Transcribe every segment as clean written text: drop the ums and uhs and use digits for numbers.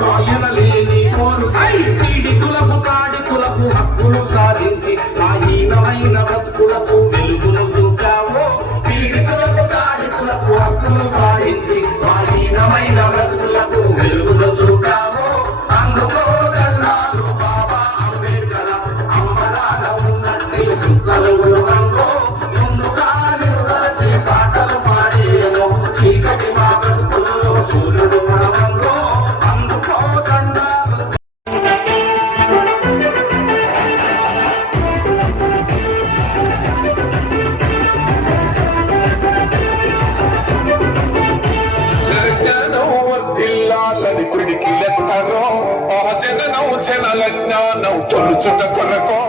కాయనలేని కోరు పీడితులకు కాడితులకు హక్కులు సాధించి రాహీనమైన బ్రతుకులకు వెలుగును చూపావో పీడితులకు కాడితులకు హక్కులు సాధించి రాహీనమైన బ్రతుకులకు వెలుగును చూపావో అందుకో దండాలు బాబా అంబేద్కర్ అమ్మలాన ఉన్నట్టే సుఖలు రంగో ముందుగా నిలచి పాటలు పాడేమో చీకటి మా బ్రతుకుల్లో సూర్యుడు మనవంగో అందుకో దండాలు పిడికిలెత్తరో ఆ జననం జనల జ్ఞానం తొలుచుట కొరకో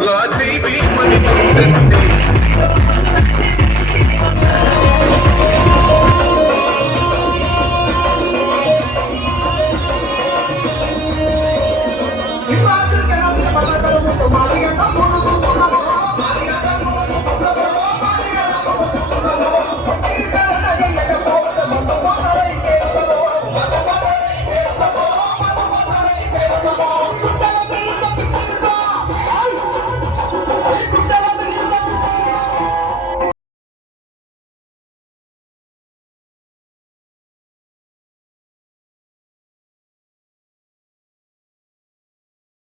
నా జీవి మని